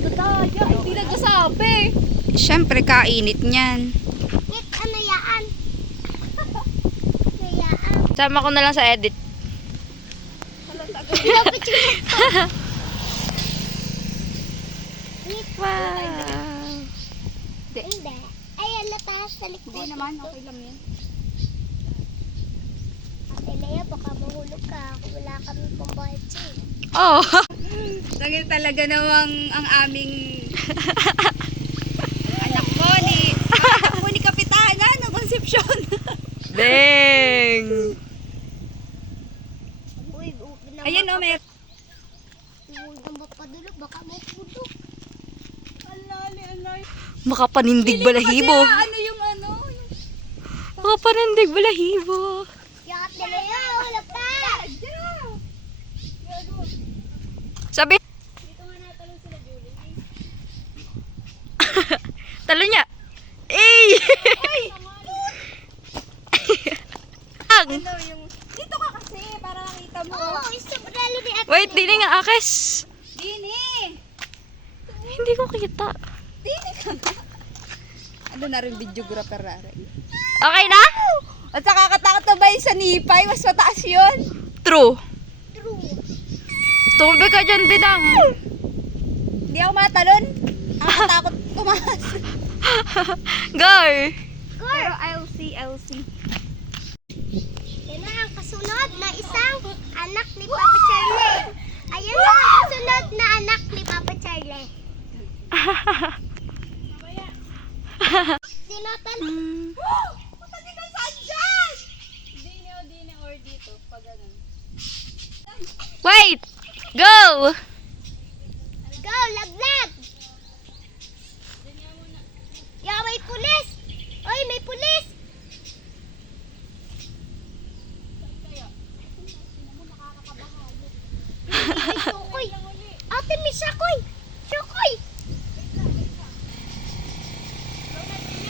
Daya, hindi nagsasabi. Siyempre, kainit niyan. Ano yaan? Yaan. Sama ko na lang sa edit. Wow. Hindi. Ay, taas sa likod. Hindi naman, okay lang yan. Ate Lea, baka mahulog ka. Wala kami pambayad sa'yo. Oh. Dahil talaga namang ang aming anak mo ni Kapitana ng Concepcion. Dang. Uy, Ayun o, may... Huwag nang mapadulog, baka mahulog. Alay. Makapanindig balahibo. Ano yung ano? Makapanindig balahibo. Ya, Ate Lea, wala pa. Sabi. Dito nga natalong sila, Julie. Talo niya. Eh. Ano yung... Dito ka kasi, para nakita mo. Oo, sobralo ni Ate Wait, dili nga akes. Dini! Hindi ko kita. Dini ka nga. Ano na rin videographer na rin. Okay na? At saka katakot na ba yung sa Nipay? Mas mataas yun. True. True. Tumbi ka dyan, Bidang. Hindi ako matalon. Ang katakot tumaas. Go. Pero I'll see. Yan na ang kasunod na isang anak ni Papa Charlie. Ayan na ang kasunod na anak ni Papa Charlie. Tinotal. Pati ka saan dyan? Dini or dito. Pag ganun. Wait. Go. Go, laglag! Ya, may pulis! Oy, may pulis! Ay, Chokoy! Ate, may Sakoy! Chokoy!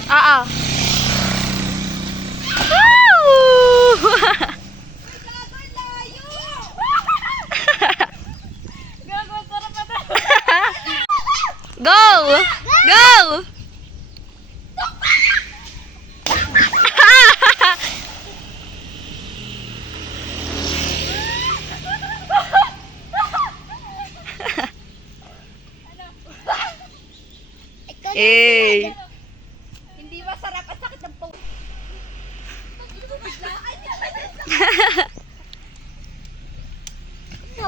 Ah. Woo! Go! Go! Ikaw na. Eh. Hindi masarap at sakit ng pang...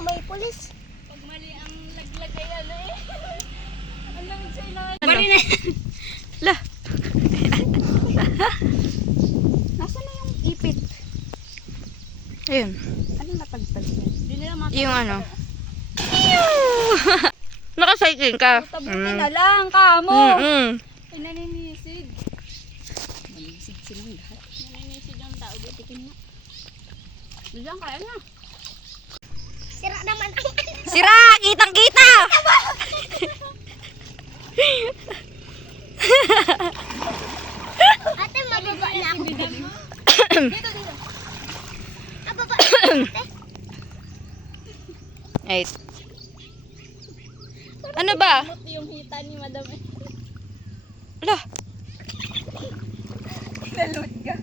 May pulis. Pag mali ang laglag ay ano eh. Ang lamig sa ilalim. Bari na. Lah. Nasaan na yung ipit? Ayun. Anong natagtag yan? Hindi nila matagtag. Yung ano. Nakacycling ka. Tabutin na lang, kamo. Ay, naninisid. Naninisid silang lahat. Naninisid ang tao. Bitikin na. Diyan, kaya na. Sira naman ang... Sira! Kitang-kita! Ate, mababa na ako. Dito. Mababa na ako, ate. Right. Ano ba? Ito yung hita ni madam eh. Lah. Nalot ka.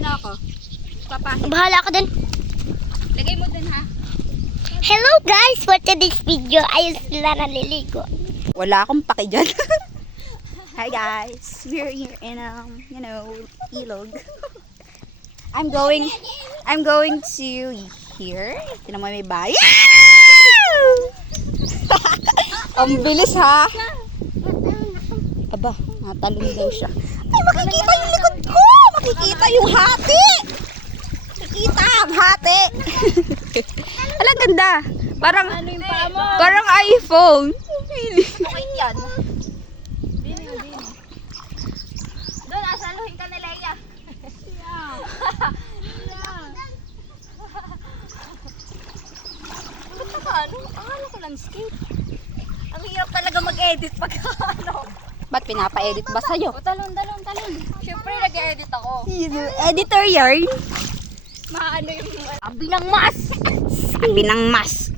Ano ako? Papahit. Bahala ka dun. Lagay mo dun ha. Hello guys, for today's video, ayos sila naliligo. Wala akong paki dyan. Hi guys, we're here in Ilog. I'm going to here. Tinan mo may bahay. Ang bilis ha. Aba, Natalon daw siya. Ay, makikita yung likod ko! Makikita yung hati! Makikita ang hati! Alam, ganda. Parang, parang iPhone. Okay yan. Doon, asaluhin ka ni Leia. Ba't naka-ano? Akala ko landscape. Ang hirap talaga mag-edit pag ano. Ba't pinapa-edit ba sa'yo? Talon. Siyempre nag-edit ako. Editor yarn. Maano yung abi ng mas. Sabi ng mas.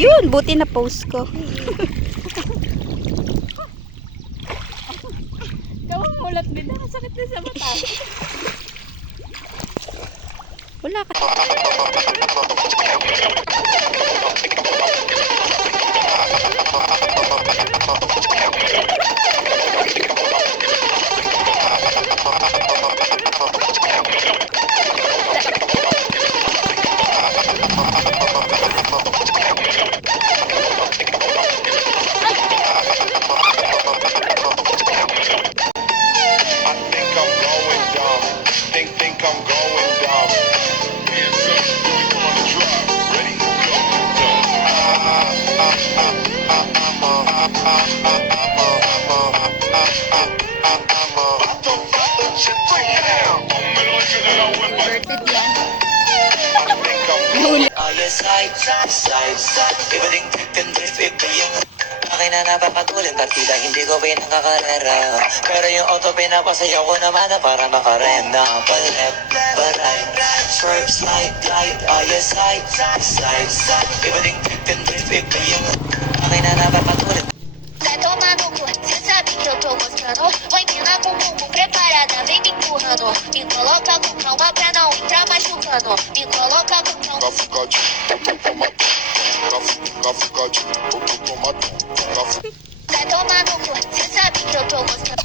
Yun, buti na post ko. Gawang mulat din na. Sakit din sa mata. Wala ka. Think I'm going dumb. Think I'm going dumb. Hands up, we on the drop. Ready, go, Ibaling trip and drift, iba yung akin na napapatulin. Partida hindi ko pinakakarera, pero yung auto pinapasayaw ko naman na para makarena. Pa-left, pa-right, swerve, slide, glide. Side, side. Ibaling trip and drift, iba yung akin na napapatulin. Tomando você sabe que eu tô gostando. Vou empinar com o bumbum preparada, vem me empurrando. Me coloca com calma pra não entrar machucando. Me coloca com calma. Tá tomando você sabe que eu tô gostando.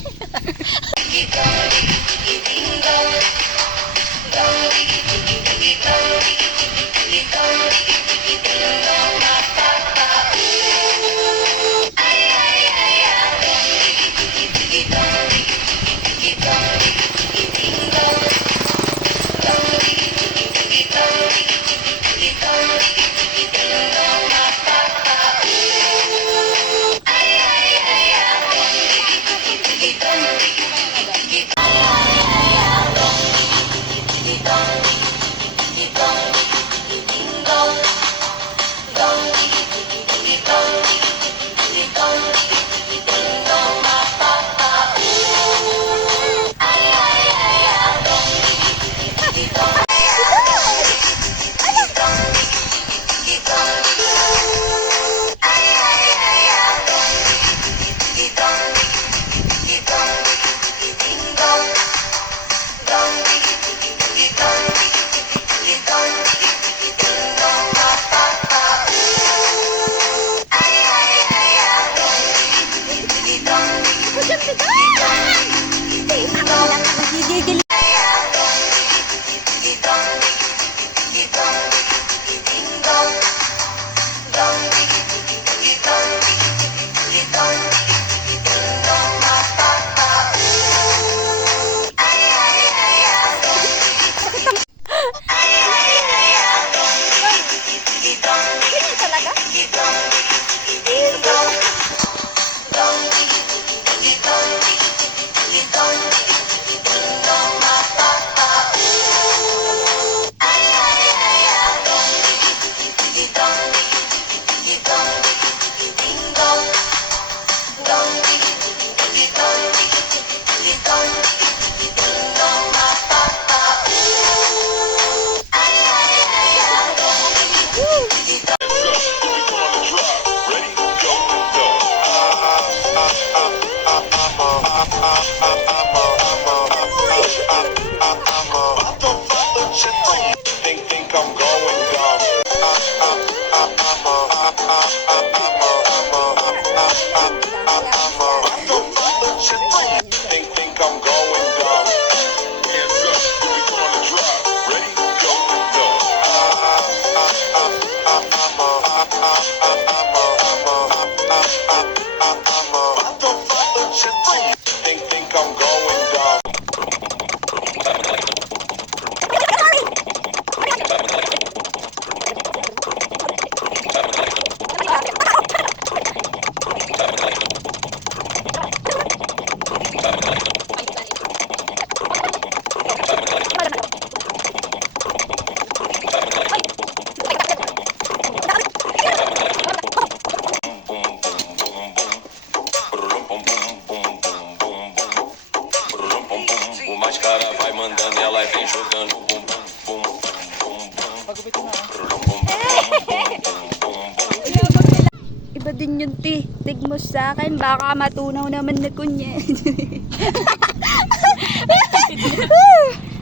Iba din yung tig mo sa akin. Baka matunaw naman na kunya.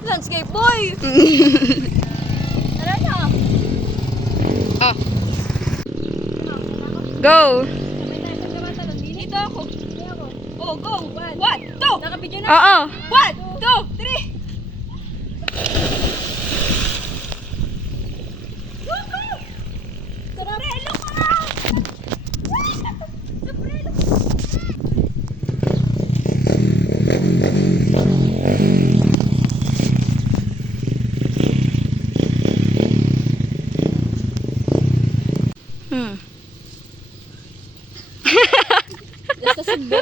Landscape boy! Tara na! Go! Dito ako. Oh, go! 1, 2! Nakabidyo na? Oo. 1, 2, 3! Sombrero ka! Sombrero! Hmm. Nasa sugbo?